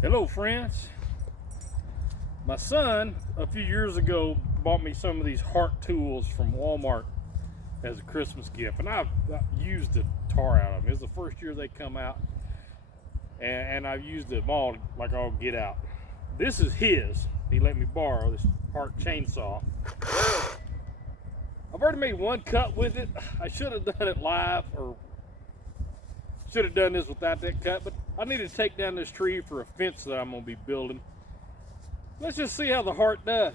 Hello friends. My son a few years ago bought me some of these Hart tools from Walmart as a Christmas gift, and I've used the tar out of them. It was the first year they come out, and I've used them all like all get out. This is his. He let me borrow this Hart chainsaw. I've already made one cut with it. I should have done it live, or should have done this without that cut, but I need to take down this tree for a fence that I'm going to be building. Let's just see how the Hart does.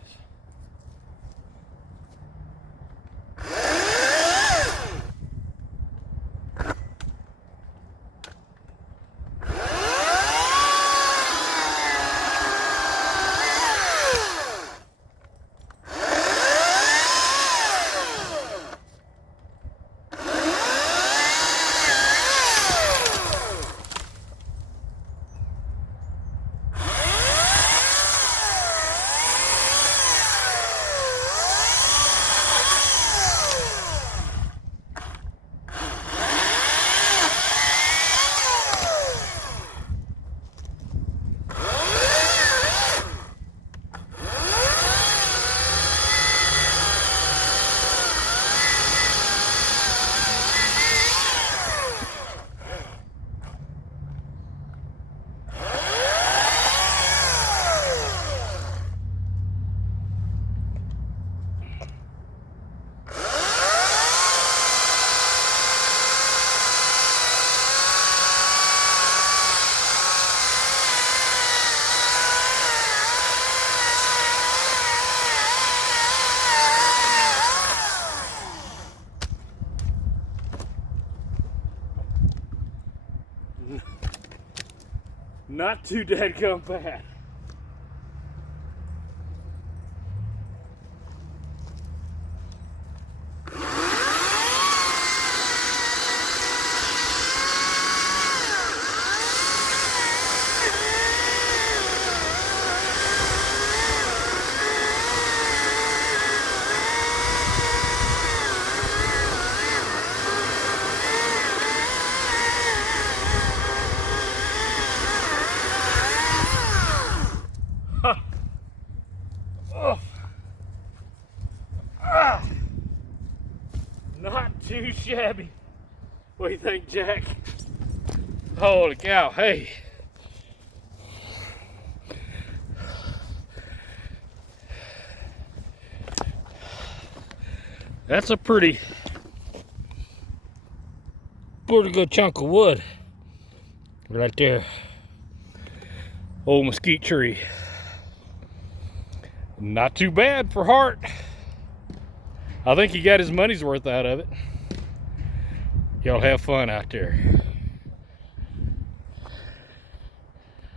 Not too dadgum bad. Not too shabby. What do you think, Jack? Holy cow, hey. That's a pretty good chunk of wood right there. Old mesquite tree. Not too bad for Hart. I think he got his money's worth out of it. Y'all have fun out there.